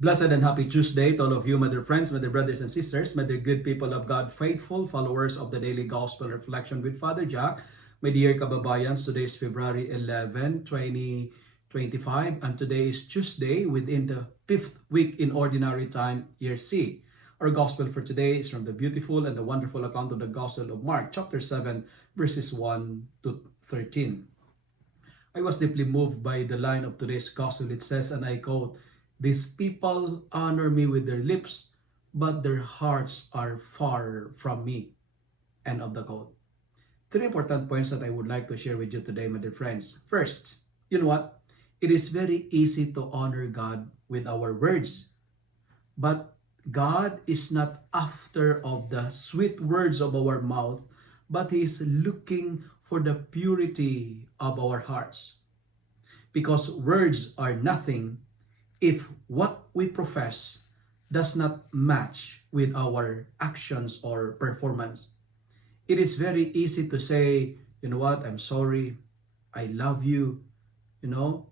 Blessed and happy Tuesday to all of you, my dear friends, my dear brothers and sisters, my dear good people of God, faithful followers of the Daily Gospel Reflection with Father Jack. My dear kababayans, today is February 11, 2025, and today is Tuesday within the 5th week in Ordinary Time, Year C. Our Gospel for today is from the beautiful and the wonderful account of the Gospel of Mark, chapter 7, verses 1 to 13. I was deeply moved by the line of today's Gospel. It says, and I quote, "These people honor me with their lips, but their hearts are far from me." End of the quote. Three important points that I would like to share with you today, my dear friends. First, you know what? It is very easy to honor God with our words, but God is not after of the sweet words of our mouth, but He is looking for the purity of our hearts. Because words are nothing if what we profess does not match with our actions or performance. It is very easy to say, you know what, I'm sorry, I love you, you know.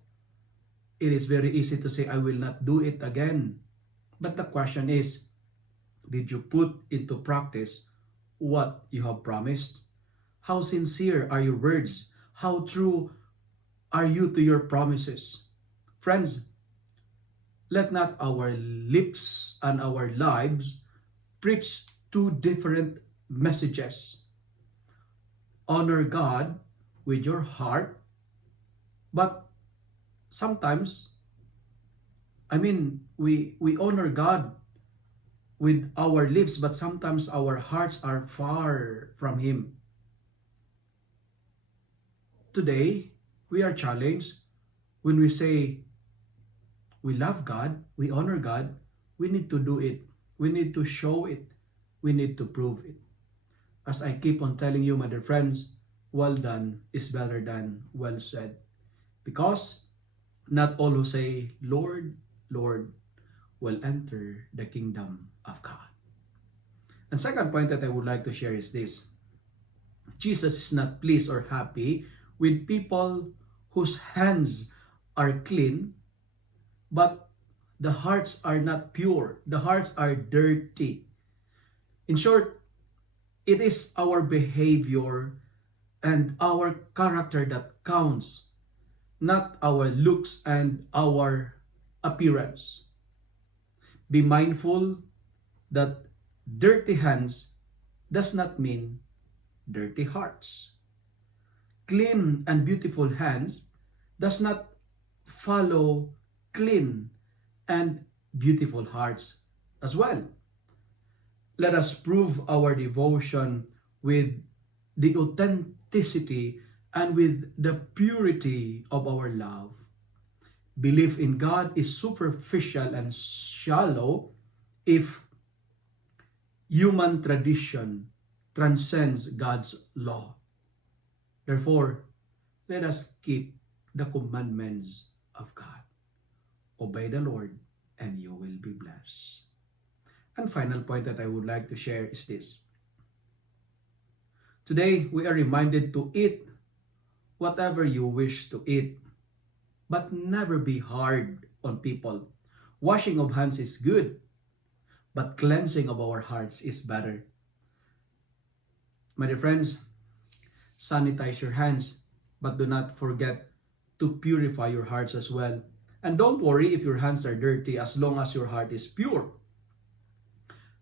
It is very easy to say, I will not do it again. But the question is, did you put into practice what you have promised? How sincere are your words? How true are you to your promises? Friends, let not our lips and our lives preach two different messages. Honor God with your heart, but sometimes, we honor God with our lips, but sometimes our hearts are far from Him. Today, we are challenged when we say, we love God, we honor God, we need to do it. We need to show it. We need to prove it. As I keep on telling you, my dear friends, well done is better than well said. Because not all who say, Lord, Lord, will enter the kingdom of God. And second point that I would like to share is this. Jesus is not pleased or happy with people whose hands are clean, but the hearts are not pure. The hearts are dirty. In short, it is our behavior and our character that counts, not our looks and our appearance. Be mindful that dirty hands does not mean dirty hearts. Clean and beautiful hands does not follow clean and beautiful hearts as well. Let us prove our devotion with the authenticity and with the purity of our love. Belief in God is superficial and shallow if human tradition transcends God's law. Therefore, let us keep the commandments of God. Obey the Lord and you will be blessed. And final point that I would like to share is this. Today, we are reminded to eat whatever you wish to eat, but never be hard on people. Washing of hands is good, but cleansing of our hearts is better. My dear friends, sanitize your hands, but do not forget to purify your hearts as well. And don't worry if your hands are dirty as long as your heart is pure.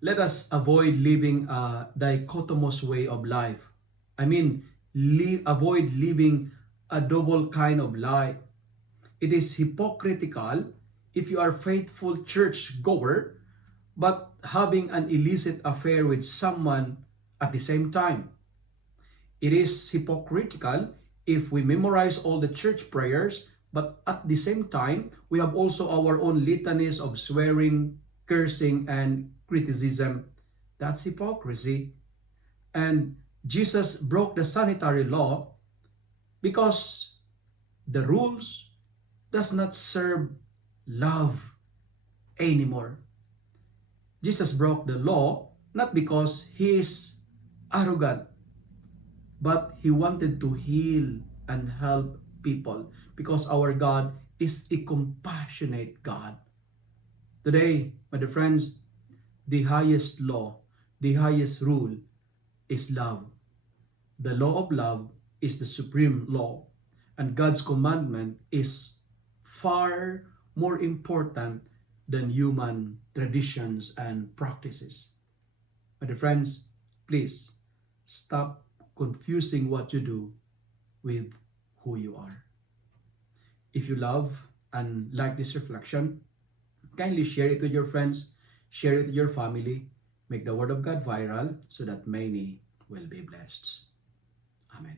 Let us avoid living a dichotomous way of life. Avoid living a double kind of life. It is hypocritical if you are a faithful church goer but having an illicit affair with someone at the same time. It is hypocritical if we memorize all the church prayers but at the same time we have also our own litanies of swearing, cursing, and criticism. That's hypocrisy. And Jesus broke the sanitary law because the rules does not serve love anymore. Jesus broke the law not because he is arrogant, but he wanted to heal and help people because our God is a compassionate God. Today, my dear friends, the highest law, the highest rule is love. The law of love is the supreme law, and God's commandment is far more important than human traditions and practices. My dear friends, please stop confusing what you do with who you are. If you love and like this reflection, kindly share it with your friends, share it with your family, make the Word of God viral so that many will be blessed. Amen.